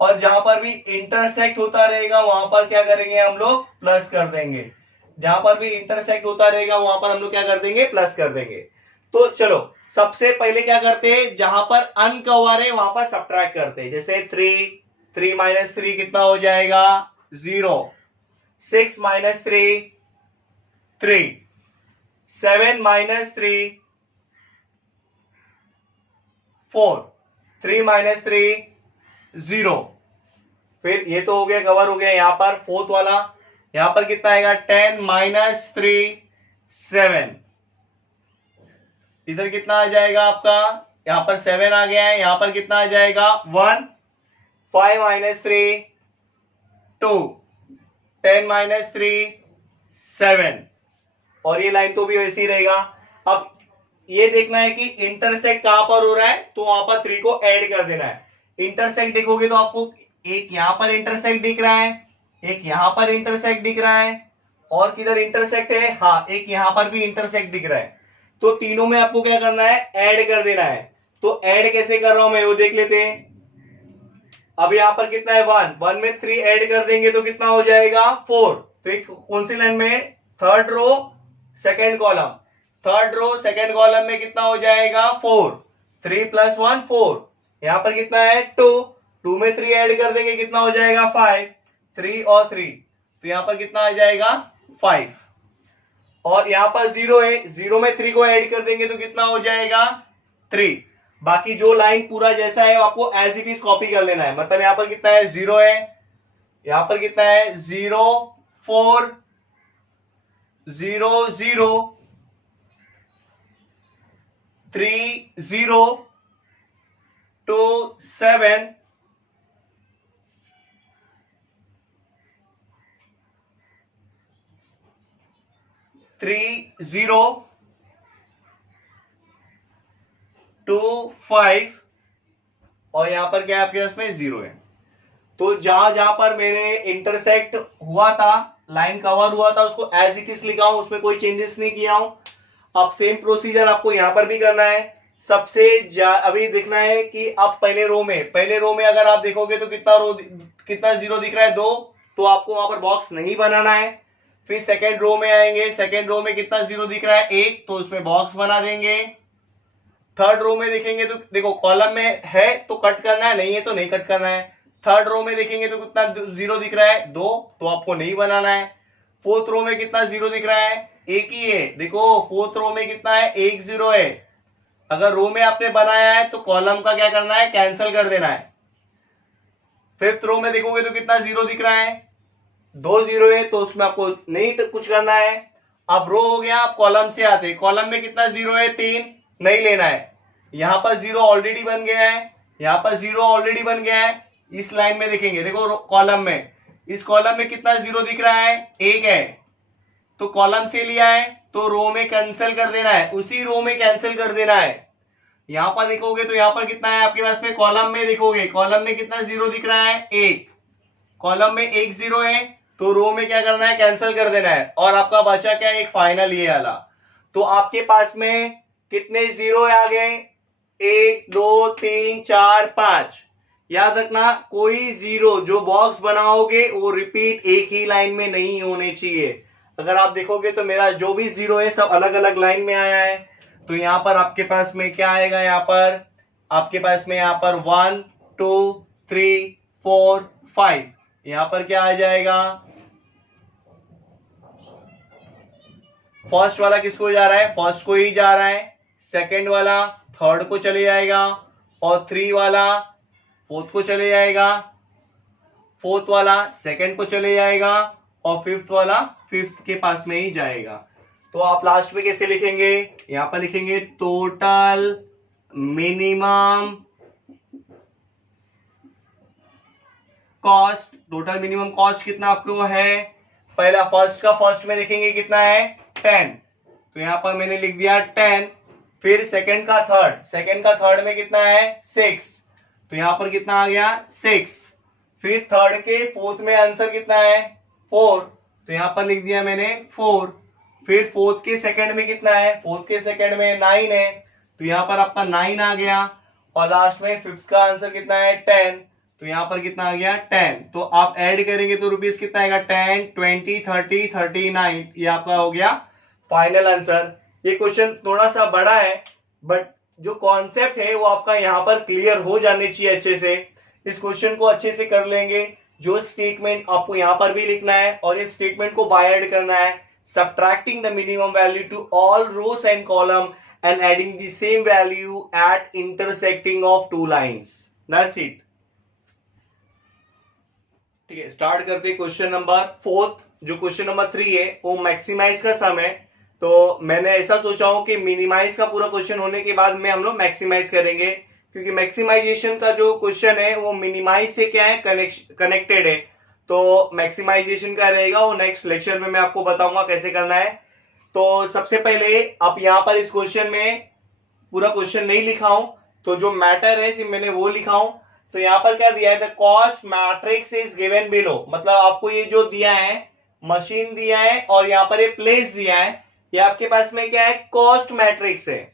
और जहां पर भी इंटरसेक्ट होता रहेगा वहां पर क्या करेंगे, हम लोग प्लस कर देंगे। जहां पर भी इंटरसेक्ट होता रहेगा वहां पर हम लोग क्या कर देंगे, प्लस कर देंगे। तो चलो सबसे पहले क्या करते हैं, जहां पर अनकवर है वहां पर सब्ट्रैक्ट करते हैं। जैसे 3 माइनस 3 कितना हो जाएगा, 0। 6 माइनस 3 3। 7 माइनस 3 4। 3 माइनस 3 0। फिर ये तो हो गया, कवर हो गया। यहां पर फोर्थ वाला, यहां पर कितना आएगा, 10 माइनस 3 7। इधर कितना आ जाएगा आपका, यहां पर 7 आ गया है, यहां पर कितना आ जाएगा, 1। 5 माइनस 3 2। 10 माइनस 3 7। और ये लाइन तो भी वैसे ही रहेगा। अब ये देखना है कि इंटरसेक्ट कहां पर हो रहा है, तो वहां पर 3 को ऐड कर देना है। इंटरसेक्ट देखोगे तो आपको एक यहां पर इंटरसेक्ट दिख रहा है, एक यहां पर इंटरसेक्ट दिख रहा है, और किधर इंटरसेक्ट है, हाँ एक यहां पर भी इंटरसेक्ट दिख रहा है। तो तीनों में आपको क्या करना है, ऐड कर देना है। तो ऐड कैसे कर रहा हूं मैं, वो देख लेते हैं। अब यहां पर कितना है, 1 में 3 ऐड कर देंगे तो कितना हो जाएगा, 4। तो एक कौन सी लाइन में, third row second column, third row second column में कितना हो जाएगा, 4। 3 प्लस 1 4। यहां पर कितना है, 2। 2 में 3 ऐड कर देंगे कितना हो जाएगा, 5। 3 और 3, तो यहां पर कितना आ जाएगा, 5। और यहां पर 0 है, 0 में 3 को ऐड कर देंगे तो कितना हो जाएगा, 3। बाकी जो लाइन पूरा जैसा है आपको एज इट इज कॉपी कर लेना है। मतलब यहां पर कितना है, 0 है, यहां पर कितना है, 0 4 0 0 3 0 2 7 3 0 2 5 और यहाँ पर क्या है आपके पास में 0 है। तो जहां जहां पर मेरे इंटरसेक्ट हुआ था, लाइन कवर हुआ था, उसको एज इट इज लिखा हूं, उसमें कोई चेंजेस नहीं किया हूं। अब सेम प्रोसीजर आपको यहां पर भी करना है। अभी देखना है कि आप पहले रो में अगर आप देखोगे तो कितना 0 दिख रहा है, 2, तो आपको वहां पर बॉक्स नहीं बनाना है। फिर सेकेंड रो में आएंगे, सेकेंड रो में कितना 0 दिख रहा है, 1, तो उसमें बॉक्स बना देंगे। थर्ड रो में देखेंगे तो देखो कॉलम में है तो कट करना है, नहीं है तो नहीं कट करना है। थर्ड रो में देखेंगे तो कितना 0 दिख रहा है, 2, तो आपको नहीं बनाना है। फोर्थ रो में कितना 0 दिख रहा है, 1 ही है। देखो फोर्थ रो में कितना है, 1 0 है। अगर रो में आपने बनाया है तो कॉलम का क्या करना है, कैंसिल कर देना है। फिफ्थ रो में देखोगे तो कितना 0 दिख रहा है, 2 0 है, तो उसमें आपको नहीं कुछ करना है। अब रो हो गया, आप कॉलम से आते, कॉलम में कितना 0 है, 3, नहीं लेना है। यहां पर 0 ऑलरेडी बन गया है, यहां पर 0 ऑलरेडी बन गया है। इस लाइन में देखेंगे, देखो कॉलम में, इस कॉलम में कितना 0 दिख रहा है, 1 है, तो कॉलम से लिया है तो रो में कैंसिल कर देना है, उसी रो में कैंसिल कर देना है। यहां पर देखोगे तो यहां पर कितना है आपके पास में, कॉलम में देखोगे, कॉलम में कितना 0 दिख रहा है, 1, कॉलम में 1 0 है, तो रो में क्या करना है, कैंसिल कर देना है। और आपका बचा क्या है, एक फाइनल ये वाला। तो आपके पास में कितने 0 आ गए, 1 2 3 4 5। याद रखना, कोई 0 जो बॉक्स बनाओगे वो रिपीट एक ही लाइन में नहीं होने चाहिए। अगर आप देखोगे तो मेरा जो भी 0 है सब अलग अलग लाइन में आया है। तो यहां पर आपके पास में क्या आएगा, यहां पर आपके पास में यहां पर 1 2 3 4 5, यहां पर क्या आ जाएगा, फर्स्ट वाला किसको जा रहा है, फर्स्ट को ही जा रहा है, सेकंड वाला थर्ड को चले जाएगा, और 3 वाला फोर्थ को चले जाएगा, फोर्थ वाला सेकंड को चले जाएगा, और फिफ्थ वाला फिफ्थ के पास में ही जाएगा। तो आप लास्ट में कैसे लिखेंगे, यहां पर लिखेंगे total minimum cost. Total minimum cost कितना आपको है, पहला फर्स्ट का फर्स्ट में देखेंगे कितना है, 10, तो यहां पर मैंने लिख दिया 10। फिर सेकंड का थर्ड में कितना है, 6, तो यहां पर कितना आ गया, 6। फिर थर्ड के फोर्थ में आंसर कितना है, 4, तो यहां पर लिख दिया मैंने 4। फिर फोर्थ के सेकंड में कितना है, फोर्थ के सेकंड में 9 है, तो यहां पर आपका 9 आ गया। और लास्ट में फिफ्थ का आंसर कितना है, 10, तो यहां पर कितना आ गया, 10। तो आप ऐड करेंगे तो रुपीस कितना आएगा, 10 20 30 39, ये आपका हो गया फाइनल आंसर। ये क्वेश्चन थोड़ा सा बड़ा है, बट जो कॉन्सेप्ट है वो आपका यहां पर क्लियर हो जाने चाहिए अच्छे से। इस क्वेश्चन को अच्छे से कर लेंगे। जो स्टेटमेंट आपको यहां पर भी लिखना है और इस स्टेटमेंट को बाय ऐड करना है, subtracting the minimum value to all rows and column and adding the same value at intersecting of two lines. That's it. ठीक है, स्टार्ट करते हैं क्वेश्चन नंबर 4। जो क्वेश्चन नंबर 3 है वो मैक्सिमाइज का सम है। तो मैंने ऐसा सोचा हूं कि मिनिमाइज का पूरा क्वेश्चन होने के बाद में हम लोग मैक्सिमाइज करेंगे, क्योंकि मैक्सिमाइजेशन का जो क्वेश्चन है वो मिनिमाइज से क्या है, कनेक्टेड है। तो मैक्सिमाइजेशन का रहेगा वो नेक्स्ट लेक्चर में मैं आपको बताऊंगा कैसे करना है। तो सबसे पहले आप यहां पर इस क्वेश्चन में पूरा क्वेश्चन नहीं लिखा हूं, तो जो मैटर है सिर्फ मैंने वो लिखा हूं। तो यहां पर क्या दिया है, the cost matrix is given below, मतलब आपको ये जो दिया है, मशीन दिया है और यहां पर ये प्लेस दिया है, ये आपके पास में क्या है, कॉस्ट मैट्रिक्स है।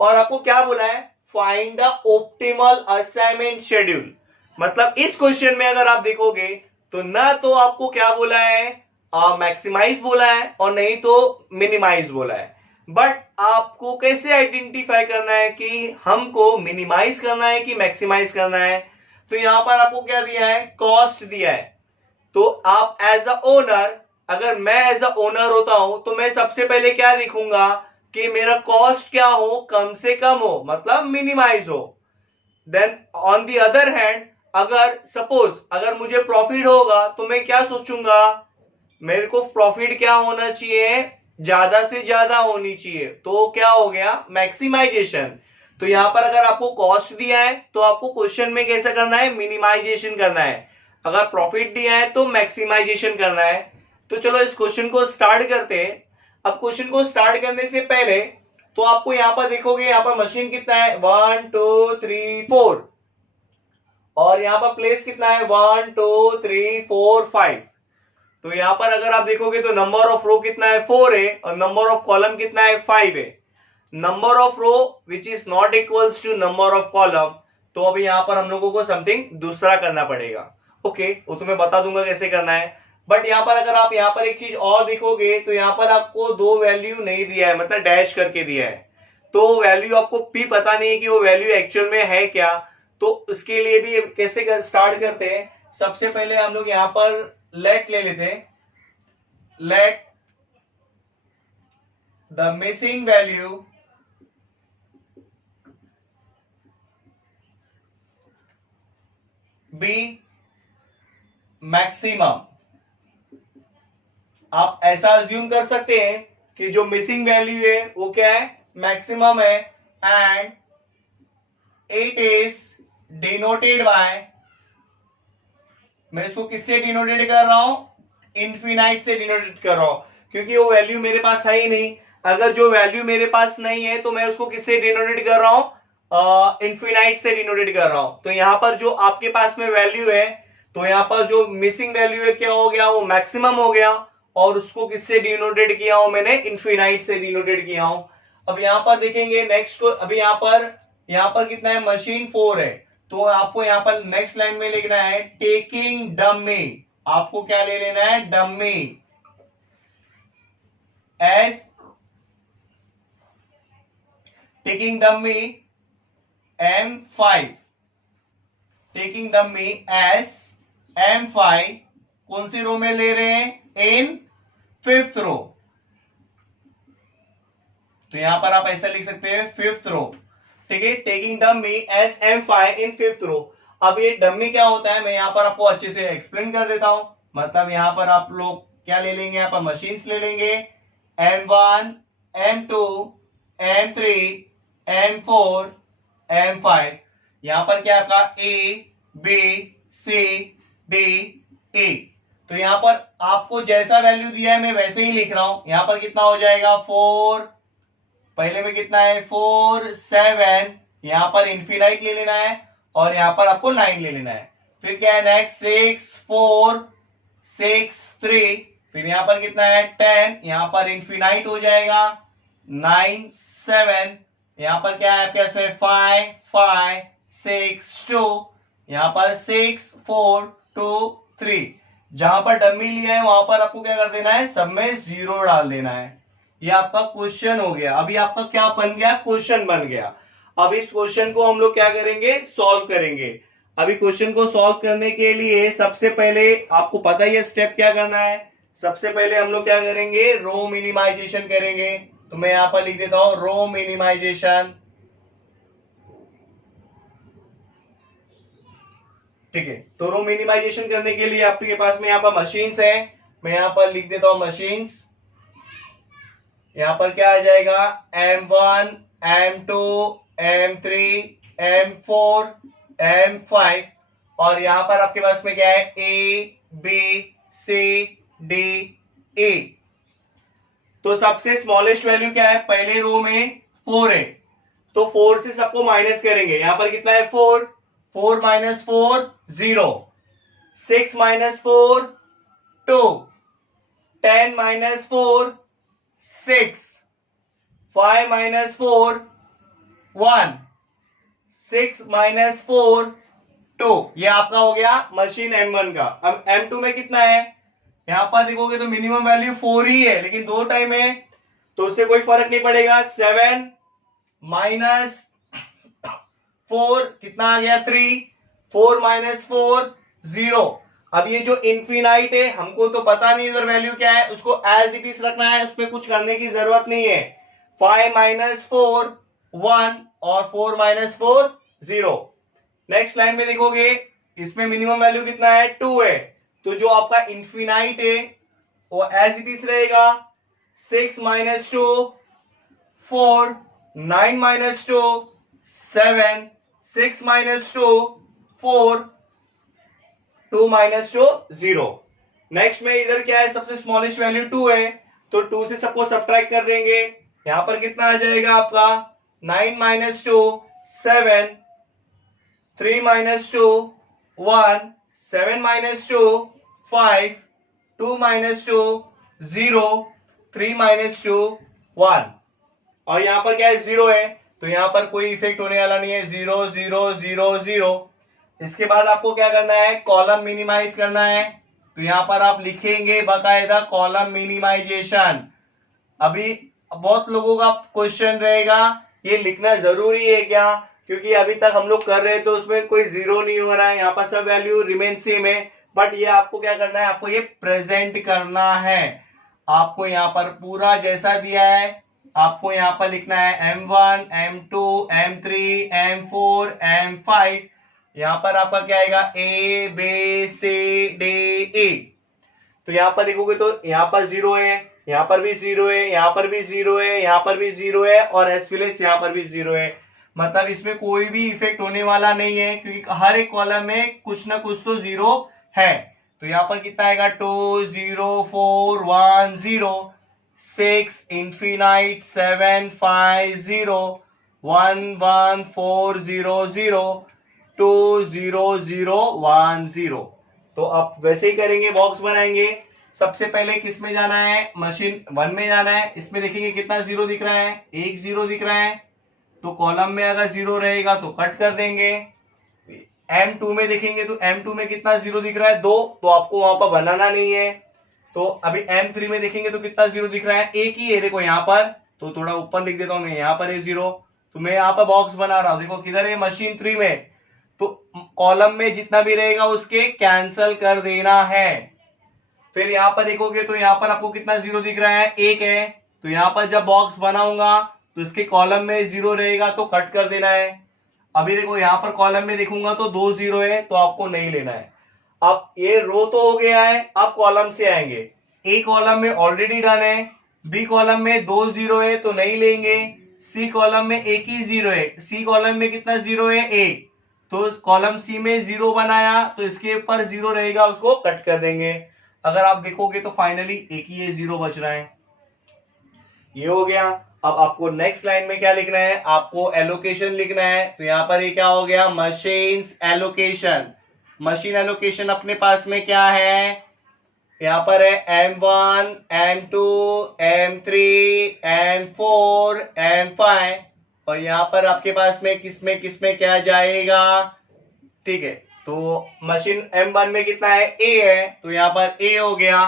और आपको क्या बोला है, find the optimal assignment schedule. मतलब इस क्वेश्चन में अगर आप देखोगे तो ना तो आपको क्या बोला है, मैक्सिमाइज बोला है, और नहीं तो मिनिमाइज बोला है। बट आपको कैसे आइडेंटिफाई करना है कि हमको मिनिमाइज करना है कि मैक्सिमाइज करना है। तो यहां पर आपको क्या दिया है, कॉस्ट दिया है। तो आप एज अ ओनर, अगर मैं एज अ ओनर होता हूं तो मैं सबसे पहले क्या लिखूंगा कि मेरा कॉस्ट क्या हो, कम से कम हो, मतलब मिनिमाइज हो। Then on the other hand, अगर सपोज अगर मुझे प्रॉफिट होगा तो मैं क्या सोचूंगा, मेरे को प्रॉफिट क्या होना चाहिए, ज्यादा से ज्यादा होनी चाहिए। तो क्या हो गया, मैक्सिमाइजेशन। तो यहां पर अगर आपको कॉस्ट दिया है तो आपको क्वेश्चन में कैसा करना है, मिनिमाइजेशन करना है। अगर प्रॉफिट दिया है तो मैक्सिमाइजेशन करना है। तो चलो इस क्वेश्चन को स्टार्ट करते हैं। अब क्वेश्चन को स्टार्ट करने से पहले तो आपको यहां पर देखोगे, यहां पर मशीन कितना है, 1 2 3 4, और यहाँ पर प्लेस कितना है 1 2 3 4 5। तो यहाँ पर अगर आप देखोगे तो नंबर ऑफ रो कितना है 4 है और नंबर ऑफ कॉलम कितना है 5 है। Number of row which is not equals to number of column, तो अभी यहाँ पर हम लोगों को समथिंग दूसरा करना पड़ेगा। ओके, वो तो मैं बता दूंगा कैसे करना है। बट यहाँ पर अगर आप यहाँ पर एक चीज और देखोगे तो यहाँ पर आपको दो वैल्यू नहीं दिया है, मतलब डैश करके दिया है, तो वैल्यू आपको पी पता नहीं है कि वो वैल्यू एक्चुअल में है क्या। तो उसके लिए भी कैसे स्टार्ट करते हैं, सबसे पहले हम लोग यहाँ पर लेट ले लेते हैं। Let the missing value be maximum. आप ऐसा अज्यूम कर सकते हैं कि जो मिसिंग वैल्यू है वो क्या है, मैक्सिमम है, and it is denoted by, मैं इसको किससे डिनोटेड कर रहा हूं, इनफिनाइट से डिनोटेड कर रहा हूं, क्योंकि वो वैल्यू मेरे पास है ही नहीं। अगर जो वैल्यू मेरे पास नहीं है तो मैं उसको किससे डिनोटेड कर रहा हूं, इनफिनाइट से डिनोटेड कर रहा हूं। तो यहां पर जो आपके पास में वैल्यू है, तो यहां पर जो मिसिंग वैल्यू है क्या हो गया, वो मैक्सिमम हो गया, और उसको किससे डिनोटेड किया हूं मैंने, इनफिनाइट से डिनोटेड किया हूं। अब यहां पर देखेंगे नेक्स्ट को, अभी यहां पर कितना है, मशीन 4 है, तो आपको यहां पर नेक्स्ट लाइन में लिखना है टेकिंग डमी। आपको क्या ले लेना है, dummy as, taking dummy M5, taking dummy as M5, कौन सी रो में ले रहे हैं, इन 5th रो। तो यहां पर आप ऐसा लिख सकते हैं 5th रो, ठीक है, टेकिंग डमी एस M5 इन 5th रो। अब ये डमी क्या होता है मैं यहां पर आपको अच्छे से एक्सप्लेन कर देता हूं। मतलब यहां पर आप लोग क्या ले लेंगे, यहां पर मशीन्स ले लेंगे, M1 M2 M3 M4 M5। यहां पर क्या आपका A B C D E। तो यहां पर आपको जैसा वैल्यू दिया है मैं वैसे ही लिख रहा हूं। यहां पर कितना हो जाएगा 4, पहले में कितना है 4 7, यहां पर इनफिनाइट ले लेना है, और यहां पर आपको 9 ले लेना है। फिर क्या है नेक्स्ट 6 4 6 3, फिर यहां पर कितना है 10, यहां पर इनफिनाइट हो जाएगा, 9 7, यहां पर क्या है आपके इसमें 5 5 6 2, यहां पर 6 4 2 3। जहां पर डमी लिया है वहां पर आपको क्या कर देना है, सब में 0 डाल देना है। ये आपका क्वेश्चन हो गया। अभी आपका क्या बन गया, क्वेश्चन बन गया। अब इस क्वेश्चन को हम लोग क्या करेंगे, सॉल्व करेंगे। अभी क्वेश्चन को सॉल्व करने के लिए सबसे पहले आपको पता ही है स्टेप क्या करना है। सबसे पहले हम लोग क्या करेंगे, रो मिनिमाइजेशन करेंगे। तो मैं यहां पर लिख देता हूं रो मिनिमाइजेशन, ठीक है। तो रो मिनिमाइजेशन करने के लिए आपके पास में यहां पर मशीन्स है, मैं यहां पर लिख देता हूं मशीन्स। यहां पर क्या आ जाएगा, M1 M2 M3 M4 M5, और यहां पर आपके पास में क्या है A B C D E। तो सबसे स्मॉलेस्ट वैल्यू क्या है, पहले रो में 4 है, तो 4 से सबको माइनस करेंगे। यहां पर कितना है 4, 4 minus 4 0, 6 minus 4 2, 10 minus 4 6, 5 minus 4 1, 6 minus 4 2। ये आपका हो गया मशीन M1 का। अब M2 में कितना है, यहां पर देखोगे तो मिनिमम वैल्यू 4 ही है, लेकिन 2 टाइम है तो उससे कोई फर्क नहीं पड़ेगा। 7 माइनस 4 कितना आ गया 3, 4 माइनस 4 0। अब ये जो इनफिनाइट है हमको तो पता नहीं इधर वैल्यू क्या है, उसको एज इट इज रखना है, उसमें कुछ करने की जरूरत नहीं है। 5 माइनस 4 1, और 4 माइनस 4 0। नेक्स्ट लाइन में देखोगे इसमें मिनिमम वैल्यू कितना है 2 है, तो जो आपका इनफिनाइट है वो एज इट इज रहेगा। 6 minus 2 4, 9 minus 2 7, 6 minus 2 4, 2 minus 2 0। Next में इधर क्या है, सबसे स्मॉलेस्ट वैल्यू 2 है, तो 2 से सबको सब्ट्रैक्ट कर देंगे। यहां पर कितना आ जाएगा आपका 9 minus 2 7, 3 minus 2 1, 7 minus 2, 5, 2 minus 2, 0, 3 minus 2, 1। और यहां पर क्या है, 0 है, तो यहां पर कोई इफेक्ट होने वाला नहीं है, 0 0 0 0। इसके बाद आपको क्या करना है, कॉलम मिनिमाइज करना है। तो यहां पर आप लिखेंगे बाकायदा कॉलम मिनिमाइजेशन। अभी बहुत लोगों का क्वेश्चन रहेगा, ये लिखना जरूरी है क्या, क्योंकि अभी तक हम लोग कर रहे हैं तो उसमें कोई जीरो नहीं हो रहा है, यहाँ पर सब वैल्यू रिमेन सेम है। बट ये आपको क्या करना है, आपको ये प्रेजेंट करना है। आपको यहाँ पर पूरा जैसा दिया है आपको यहाँ पर लिखना है M1, M2, M3, M4, M5। यहाँ पर आपका क्या आएगा, A B C D E। तो यहाँ पर लिखोगे तो यहाँ पर 0 है, यहाँ पर भी 0 है, यहाँ पर भी 0 है, यहाँ पर भी 0 है, और एस प्लस यहाँ पर भी 0 है। मतलब इसमें कोई भी इफेक्ट होने वाला नहीं है, क्योंकि हर एक कॉलम में कुछ ना कुछ तो 0 है। तो यहाँ पर कितना आएगा, 2 0 4 1 0, 6 इनफिनाइट 7 5 0, 1 1 4 0 0, 2 0 0 1 0। तो आप वैसे ही करेंगे, बॉक्स बनाएंगे। सबसे पहले किस में जाना है, मशीन 1 में जाना है। इसमें देखेंगे कितना 0 दिख रहा है, 1 0 दिख रहा है। तो कॉलम में अगर 0 रहेगा तो कट कर देंगे। M2 में देखेंगे तो M2 में कितना 0 दिख रहा है, 2, तो आपको वहां पर बनाना नहीं है। तो अभी M3 में देखेंगे तो कितना 0 दिख रहा है, एक ही है देखो यहाँ पर। तो थोड़ा ऊपर लिख देता हूं मैं, यहाँ पर है 0। तो मैं यहाँ पर बॉक्स बना रहा हूं, देखो किधर है, मशीन 3 में। तो कॉलम में जितना भी रहेगा उसके कैंसल कर देना है। फिर यहाँ पर देखोगे तो यहाँ पर आपको कितना 0 दिख रहा है, 1 है। तो यहाँ पर जब बॉक्स बनाऊंगा तो इसके कॉलम में 0 रहेगा तो कट कर देना है। अभी देखो यहाँ पर कॉलम में देखूंगा तो 2 0 है, तो आपको नहीं लेना है। अब ये रो तो हो गया है, अब कॉलम से आएंगे। ए कॉलम में ऑलरेडी डन है, बी कॉलम में 2 0 है तो नहीं लेंगे, सी कॉलम में एक ही 0 है, सी कॉलम में कितना 0 है, 1। तो कॉलम सी में 0 बनाया तो इसके ऊपर 0 रहेगा, उसको कट कर देंगे। अगर आप देखोगे तो फाइनली एक ही ये 0 बच रहा है। ये हो गया। अब आपको नेक्स्ट लाइन में क्या लिखना है, आपको एलोकेशन लिखना है। तो यहां पर ये क्या हो गया, मशीन्स एलोकेशन। मशीन एलोकेशन अपने पास में क्या है, यहां पर है M1, M2, M3, M4, M5। और यहां पर आपके पास में किसमें क्या जाएगा, ठीक है। तो मशीन M1 में कितना है, A है, तो यहां पर A हो गया।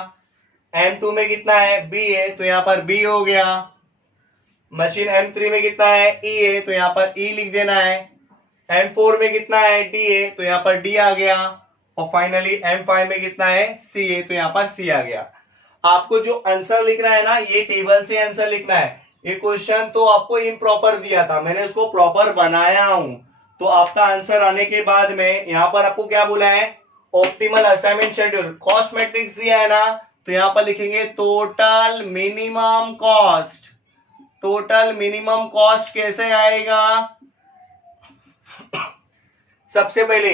M2 में कितना है, B है, तो यहां पर B हो गया। मशीन M3 में कितना है, E है, तो यहां पर E लिख देना है। M4 में कितना है, D है, तो यहां पर D आ गया। और फाइनली M5 में कितना है, C है, तो यहां पर C आ गया। आपको जो आंसर लिखना है ना, ये टेबल से आंसर लिखना है। ये क्वेश्चन तो आपको इम्प्रॉपर दिया था, मैंने उसको प्रॉपर बनाया हूं। तो आपका आंसर आने के बाद में यहां पर आपको क्या बोला है, optimal assignment schedule, cost matrix दिया है ना। तो यहां पर लिखेंगे total minimum cost. Total minimum cost कैसे आएगा, सबसे पहले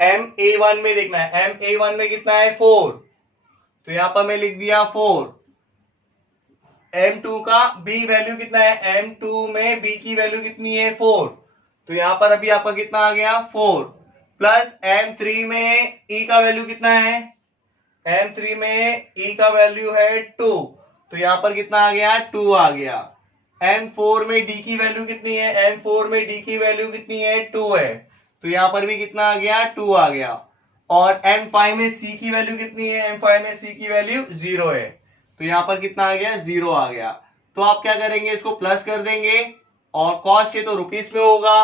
MA1 में देखना है। MA1 में कितना है, 4, तो यहां पर मैं लिख दिया 4। M2 का B वैल्यू कितना है, M2 में B की वैल्यू कितनी है, 4, तो यहां पर अभी आपका कितना आ गया, 4। प्लस M3 में E का वैल्यू कितना है, M3 में E का वैल्यू है 2, तो यहां पर कितना आ गया, 2 आ गया। M4 में D की वैल्यू कितनी है, M4 में D की वैल्यू कितनी है, 2 है, तो यहां पर भी कितना आ गया, 2 आ गया। और M5 में C की वैल्यू कितनी है, M5 में C की वैल्यू 0 है, तो यहां पर कितना आ गया, 0 आ गया। तो आप क्या करेंगे, इसको प्लस कर देंगे। और कॉस्ट है तो रुपीस में होगा।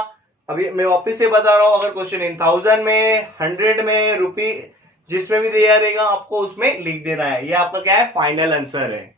अभी मैं वापिस से बता रहा हूं, अगर क्वेश्चन इन 1000 में, 100 में, रुपी जिसमें भी दिया रहेगा आपको उसमें लिख देना है। ये आपका क्या है, फाइनल आंसर है।